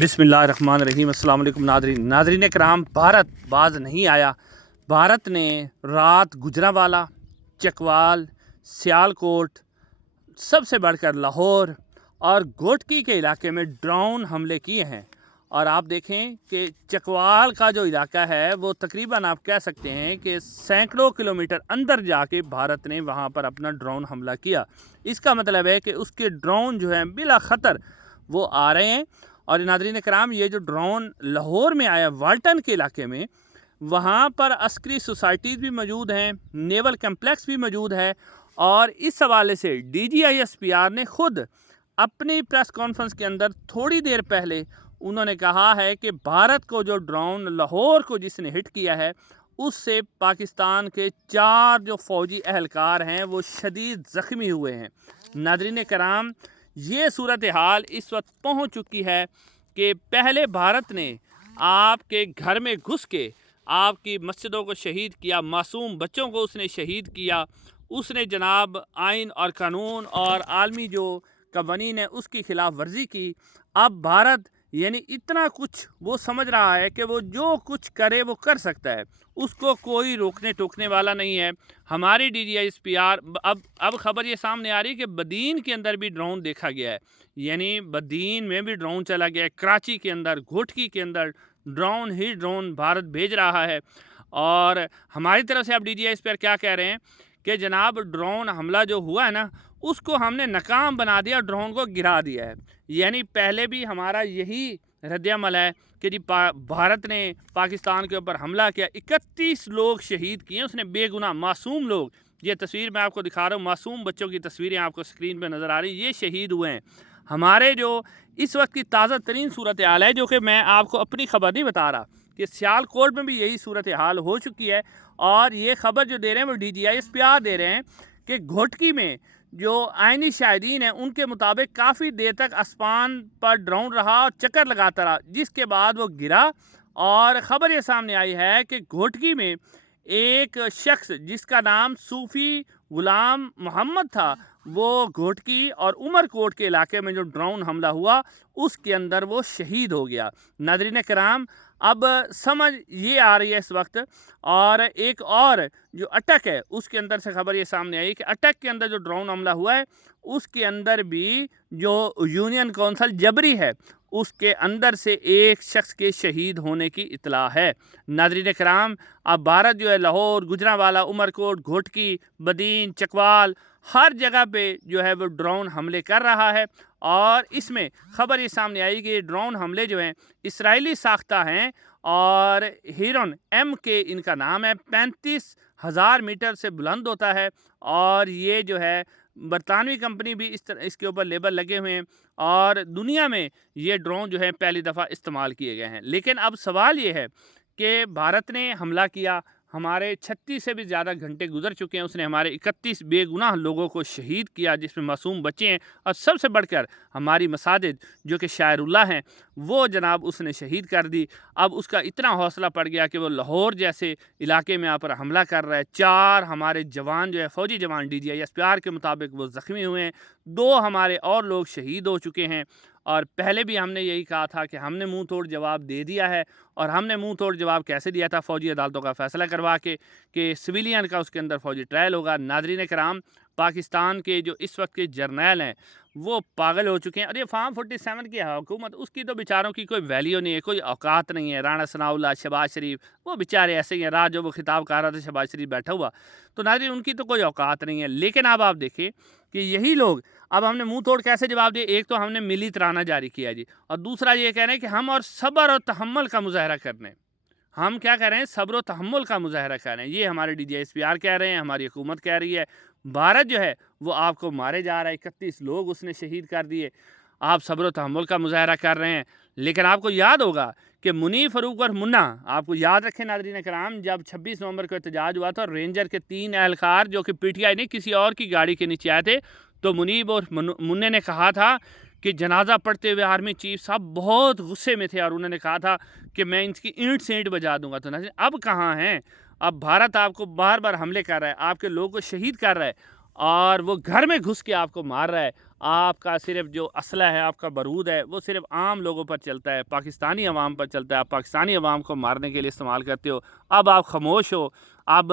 बिस्मिल्लाहिर्रहमानिर्रहीम। अस्सलाम वालेकुम नादरीन करام। भारत बाज नहीं आया। भारत ने रात गुजरांवाला, चकवाल, सियालकोट, सबसे बढ़कर लाहौर और घोटकी के इलाके में ड्रोन हमले किए हैं। और आप देखें कि चकवाल का जो इलाका है वो तकरीबन आप कह सकते हैं कि सैकड़ों किलोमीटर अंदर जाके भारत ने वहाँ पर अपना ड्रोन हमला किया। इसका मतलब है कि उसके ड्रोन जो हैं बिला ख़तर वो आ रहे हैं। और नाज़रीन कराम, ये जो ड्रोन लाहौर में आया, वाल्टन के इलाके में, वहाँ पर अस्करी सोसाइटीज़ भी मौजूद हैं, नेवल कम्प्लेक्स भी मौजूद है। और इस हवाले से DGISPR ने ख़ुद अपनी प्रेस कॉन्फ्रेंस के अंदर थोड़ी देर पहले उन्होंने कहा है कि भारत को जो ड्रोन लाहौर को जिसने हिट किया है उससे पाकिस्तान के 4 जो फ़ौजी अहलकार हैं वो शदीद ज़ख्मी हुए हैं। नाज़रीन कराम, ये सूरत हाल इस वक्त पहुंच चुकी है कि पहले भारत ने आपके घर में घुस के आपकी मस्जिदों को शहीद किया, मासूम बच्चों को उसने शहीद किया, उसने जनाब आइन और कानून और आलमी जो कवानीन है उसकी खिलाफ वर्जी की। अब भारत यानी इतना कुछ वो समझ रहा है कि वो जो कुछ करे वो कर सकता है, उसको कोई रोकने टोकने वाला नहीं है। हमारी DGISPR अब खबर ये सामने आ रही है कि बदीन के अंदर भी ड्रोन देखा गया है, यानी बदीन में भी ड्रोन चला गया है। कराची के अंदर, घोटकी के अंदर ड्रोन ही ड्रोन भारत भेज रहा है। और हमारी तरफ से अब DGISPR क्या कह रहे हैं कि जनाब ड्रोन हमला जो हुआ है ना उसको हमने नाकाम बना दिया, ड्रोन को गिरा दिया है। यानी पहले भी हमारा यही रद्द-ए-अमल है कि जी भारत ने पाकिस्तान के ऊपर हमला किया, 31 लोग शहीद किए उसने, बेगुनाह मासूम लोग। ये तस्वीर मैं आपको दिखा रहा हूँ, मासूम बच्चों की तस्वीरें आपको स्क्रीन पे नज़र आ रही, ये शहीद हुए हैं। हमारे जो इस वक्त की ताज़ा तरीन सूरत हाल है, जो कि मैं आपको अपनी खबर नहीं बता रहा, कि सियालकोट में भी यही सूरत हाल हो चुकी है। और ये खबर जो दे रहे हैं वो DGISPR दे रहे हैं कि घोटकी में जो आइनी शाहिदीन हैं उनके मुताबिक काफ़ी देर तक आसमान पर ड्रोन रहा और चक्कर लगाता रहा, जिसके बाद वो गिरा। और ख़बर ये सामने आई है कि घोटकी में एक शख्स जिसका नाम सूफ़ी गुलाम मोहम्मद था, वो घोटकी और उमरकोट के इलाके में जो ड्रोन हमला हुआ उसके अंदर वो शहीद हो गया। नाज़रीन कराम, अब समझ ये आ रही है इस वक्त। और एक और जो अटक है उसके अंदर से खबर ये सामने आई कि अटक के अंदर जो ड्रोन हमला हुआ है उसके अंदर भी जो यूनियन कौंसिल जबरी है उसके अंदर से एक शख्स के शहीद होने की इतला है। नाज़रीन कराम, अब भारत जो है लाहौर, गुजरांवाला, उमरकोट, घोटकी, बदीन, चकवाल, हर जगह पे जो है वो ड्रोन हमले कर रहा है। और इसमें ख़बर ये सामने आई कि ड्रोन हमले जो हैं इसराइली साख्ता हैं और हिरन MK इनका नाम है, 35,000 मीटर से बुलंद होता है। और ये जो है बरतानवी कंपनी भी इसके ऊपर लेबल लगे हुए हैं और दुनिया में ये ड्रोन जो है पहली दफ़ा इस्तेमाल किए गए हैं। लेकिन अब सवाल ये है कि भारत ने हमला किया, हमारे 36 से भी ज़्यादा घंटे गुजर चुके हैं, उसने हमारे 31 बेगुनाह लोगों को शहीद किया जिसमें मासूम बच्चे हैं। और सबसे बढ़कर हमारी मसाजिद जो कि शायरुल्लाह हैं वो जनाब उसने शहीद कर दी। अब उसका इतना हौसला पड़ गया कि वो लाहौर जैसे इलाके में यहाँ पर हमला कर रहा है। 4 हमारे जवान जो है फ़ौजी जवान DGISPR के मुताबिक वो ज़ख्मी हुए हैं, 2 हमारे और लोग शहीद हो चुके हैं। और पहले भी हमने यही कहा था कि हमने मुंह तोड़ जवाब दे दिया है। और हमने मुंह तोड़ जवाब कैसे दिया था? फ़ौजी अदालतों का फ़ैसला करवा के कि सिविलियन का उसके अंदर फ़ौजी ट्रायल होगा। नाज़रीन कराम, पाकिस्तान के जो इस वक्त के जर्नैल हैं वो पागल हो चुके हैं। और ये फार्म 47 की हुकूमत, उसकी तो बेचारों की कोई वैल्यू नहीं है, कोई औकात नहीं है। राणा सनाउल्लाह, शहबाज शरीफ, वो बेचारे ऐसे ही हैं। रात जो वो खिताब कर रहा था शहबाज शरीफ बैठा हुआ, तो नाज़रीन उनकी तो कोई औकात नहीं है। लेकिन अब आप देखिए कि यही लोग, अब हमने मुंह तोड़ कैसे जवाब दिए? एक तो हमने मिली तराना जारी किया जी, और दूसरा ये कह रहे हैं कि हम और सब्र और तहम्मुल का मुजाहरा करने, हम क्या कह रहे हैं? सब्र और तहम्मुल का मुजाहरा कर रहे हैं। ये हमारे DGISPR कह रहे हैं, हमारी हुकूमत कह रही है। भारत जो है वो आपको मारे जा रहा है, 31 लोग उसने शहीद कर दिए, आप सब्र और तहम्मुल का मुजाहरा कर रहे हैं। लेकिन आपको याद होगा कि मुनीर फ़ारूक और मुन्ना, आपको याद रखें नाज़रीन कराम, जब 26 नवंबर को एहतजाज हुआ था, रेंजर के 3 एहलकार जो कि PTI नहीं किसी और की गाड़ी के नीचे आए थे, तो मुनीब और मुन्ने ने कहा था कि जनाजा पढ़ते हुए आर्मी चीफ साहब बहुत गुस्से में थे और उन्होंने कहा था कि मैं इनकी ईंट से ईंट बजा दूंगा। तो नाज़रीन अब कहाँ हैं? अब भारत आपको बार बार हमले कर रहा है, आपके लोगों को शहीद कर रहा है और वो घर में घुस के आपको मार रहा है। آپ کا صرف جو اسلحہ ہے، آپ کا بارود ہے، وہ صرف عام لوگوں پر چلتا ہے، پاکستانی عوام پر چلتا ہے، آپ پاکستانی عوام کو مارنے کے لیے استعمال کرتے ہو۔ اب آپ خاموش ہو۔ اب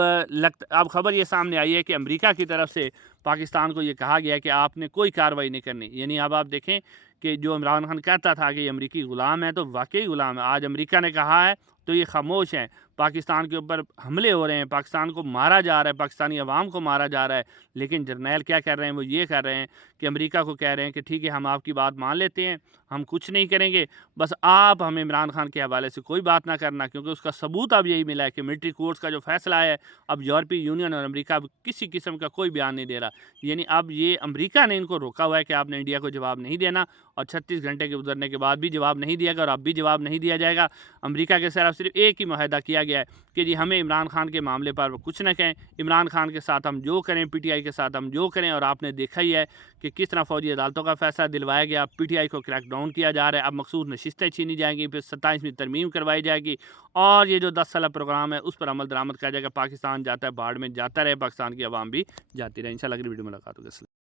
خبر یہ سامنے آئی ہے کہ امریکہ کی طرف سے پاکستان کو یہ کہا گیا ہے کہ آپ نے کوئی کارروائی نہیں کرنی، یعنی اب آپ دیکھیں کہ جو عمران خان کہتا تھا کہ یہ امریکی غلام ہے، تو واقعی غلام ہے۔ آج امریکہ نے کہا ہے تو یہ خاموش ہیں، پاکستان کے اوپر حملے ہو رہے ہیں، پاکستان کو مارا جا رہا ہے، پاکستانی عوام کو مارا جا رہا ہے، لیکن جرنیل کیا کر رہے ہیں؟ وہ یہ کر رہے ہیں کہ امریکہ کو کہہ رہے ہیں کہ ٹھیک ہے، ہم آپ کی بات مان لیتے ہیں، ہم کچھ نہیں کریں گے، بس آپ ہمیں عمران خان کے حوالے سے کوئی بات نہ کرنا، کیونکہ اس کا ثبوت اب یہی ملا ہے کہ ملٹری کورٹس کا جو فیصلہ ہے، اب یورپی یونین اور امریکہ اب کسی قسم کا کوئی بیان نہیں دے رہا۔ یعنی اب یہ امریکہ نے ان کو روکا ہوا ہے کہ آپ نے انڈیا کو جواب نہیں دینا، اور 36 گھنٹے کے گزرنے کے بعد بھی جواب نہیں دیا گا، اور اب بھی جواب نہیں دیا جائے گا۔ امریکہ کے صرف ایک ہی معاہدہ کیا گیا ہے کہ جی ہمیں عمران خان کے معاملے پر کچھ نہ کہیں، عمران خان کے ساتھ ہم جو کریں، پی ٹی آئی کے ساتھ ہم جو کریں، اور آپ نے دیکھا ہی ہے کہ کس طرح فوجی عدالتوں کا فیصلہ دلوایا گیا، پی ٹی آئی کو کریک ڈاؤن کیا جا رہا ہے، اب مخصوص نشستیں چھینی جائیں گی، پھر 27ویں ترمیم کروائی جائے گی، اور یہ جو 10 سالہ پروگرام ہے اس پر عمل درآمد کیا جائے گا۔ پاکستان جاتا ہے بھاڑ میں، جاتا رہے، پاکستان کی عوام بھی جاتی رہے۔ انشاءاللہ اگلی ویڈیو میں ملاقات ہوگی۔